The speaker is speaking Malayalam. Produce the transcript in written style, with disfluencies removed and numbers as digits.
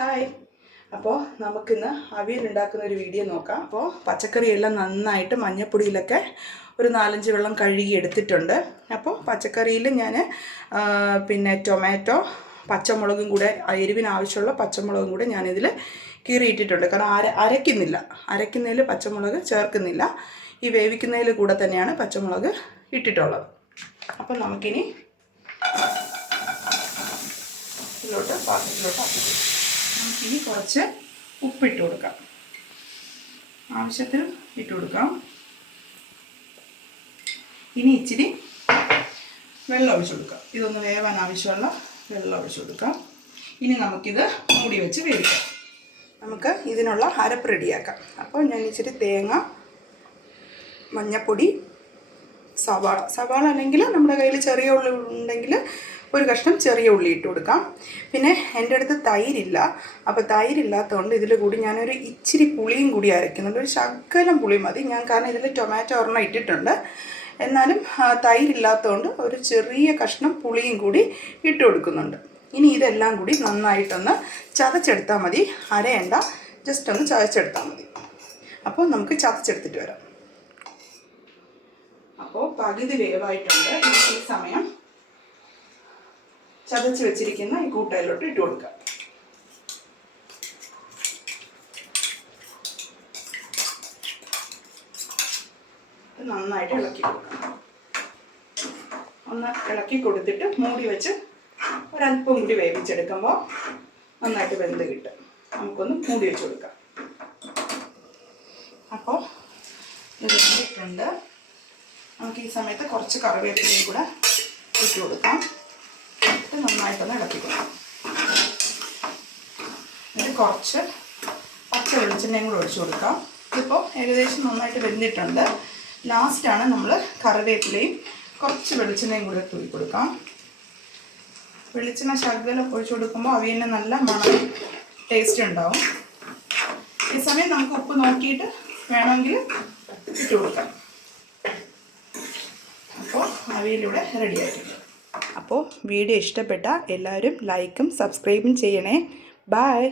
ഹായ്. അപ്പോൾ നമുക്കിന്ന് അവിയൽ ഉണ്ടാക്കുന്ന ഒരു വീഡിയോ നോക്കാം. അപ്പോൾ പച്ചക്കറിയെല്ലാം നന്നായിട്ട് മഞ്ഞപ്പൊടിയിലൊക്കെ ഒരു 4-5 വെള്ളം കഴുകി എടുത്തിട്ടുണ്ട്. അപ്പോൾ പച്ചക്കറിയിൽ ഞാൻ പിന്നെ ടൊമാറ്റോ, പച്ചമുളകും കൂടെ എരിവിന് ആവശ്യമുള്ള പച്ചമുളകും കൂടെ ഞാനിതിൽ കീറിയിട്ടിട്ടുണ്ട്. കാരണം അരയ്ക്കുന്നതിൽ പച്ചമുളക് ചേർക്കുന്നില്ല. ഈ വേവിക്കുന്നതിൽ കൂടെ തന്നെയാണ് പച്ചമുളക് ഇട്ടിട്ടുള്ളത്. അപ്പോൾ നമുക്കിനി പാത്രത്തിലോട്ട് ആക്കി നമുക്കിനി കുറച്ച് ഉപ്പിട്ട് കൊടുക്കാം. ആവശ്യത്തിന് ഇട്ട് കൊടുക്കാം. ഇനി ഇച്ചിരി വെള്ളം ഒഴിച്ചു കൊടുക്കാം. ഇതൊന്ന് വേവാൻ ആവശ്യമുള്ള വെള്ളം ഒഴിച്ചു കൊടുക്കാം. ഇനി നമുക്കിത് മൂടി വെച്ച് വേവിക്കാം. നമുക്ക് ഇതിനുള്ള അരപ്പ് റെഡിയാക്കാം. അപ്പോൾ ഞാൻ ഇച്ചിരി തേങ്ങ, മഞ്ഞൾപ്പൊടി, സവാള അല്ലെങ്കിൽ നമ്മുടെ കയ്യിൽ ചെറിയ ഉള്ളി ഉണ്ടെങ്കിൽ ഒരു കഷ്ണം ചെറിയ ഉള്ളി ഇട്ട് കൊടുക്കാം. പിന്നെ എൻ്റെ അടുത്ത് തൈരില്ല. അപ്പോൾ തൈരില്ലാത്തതുകൊണ്ട് ഇതിൽ കൂടി ഞാനൊരു ഇച്ചിരി പുളിയും കൂടി അരയ്ക്കുന്നുണ്ട്. ഒരു ശകലം പുളി മതി. ഞാൻ കാരണം ഇതിൽ ടൊമാറ്റോ ഒരെണ്ണം ഇട്ടിട്ടുണ്ട്. എന്നാലും തൈരില്ലാത്തതുകൊണ്ട് ഒരു ചെറിയ കഷ്ണം പുളിയും കൂടി ഇട്ട് കൊടുക്കുന്നുണ്ട്. ഇനി ഇതെല്ലാം കൂടി നന്നായിട്ടൊന്ന് ചതച്ചെടുത്താൽ മതി. അരയണ്ട, ജസ്റ്റ് ഒന്ന് ചതച്ചെടുത്താൽ മതി. അപ്പോൾ നമുക്ക് ചതച്ചെടുത്തിട്ട് വരാം. അപ്പോൾ പകുതി വേവായിട്ടുണ്ട്. ഈ സമയം ചതച്ച് വെച്ചിരിക്കുന്ന ഈ കൂട്ടയിലോട്ട് ഇട്ട് കൊടുക്കാം. നന്നായിട്ട് ഇളക്കി കൊടുക്കാം. ഒന്ന് ഇളക്കി കൊടുത്തിട്ട് മൂടി വെച്ച് ഒരല്പം കൂടി വേവിച്ചെടുക്കുമ്പോൾ നന്നായിട്ട് വെന്ത് കിട്ടും. നമുക്കൊന്ന് മൂടി വെച്ച് കൊടുക്കാം. അപ്പോൾ ഇത് വെന്തിട്ടുണ്ട്. നമുക്ക് ഈ സമയത്ത് കുറച്ച് കറിവേപ്പിലയും കൂടെ ഇട്ട് കൊടുക്കാം. നന്നായിട്ടൊന്ന് ഇളക്കി കൊടുക്കാം. എന്നിട്ട് കുറച്ച് പച്ച വെളിച്ചെണ്ണയും കൂടെ ഒഴിച്ചു കൊടുക്കാം. ഇതിപ്പോൾ ഏകദേശം നന്നായിട്ട് വെന്തിട്ടുണ്ട്. ലാസ്റ്റാണ് നമ്മൾ കറിവേപ്പിലയും കുറച്ച് വെളിച്ചെണ്ണയും കൂടെ തൂക്കി കൊടുക്കാം. വെളിച്ചെണ്ണ ശകലം ഒഴിച്ചു കൊടുക്കുമ്പോൾ അവിയലിന് നല്ല മണം ടേസ്റ്റ് ഉണ്ടാവും. ഈ സമയം നമുക്ക് ഉപ്പ് നോക്കിയിട്ട് വേണമെങ്കിൽ ഇട്ട് കൊടുക്കാം. അപ്പോൾ അവിയലിവിടെ റെഡി ആയിട്ടുണ്ട്. അപ്പോൾ വീഡിയോ ഇഷ്ടപ്പെട്ട എല്ലാവരും ലൈക്കും സബ്സ്ക്രൈബും ചെയ്യണേ. ബൈ.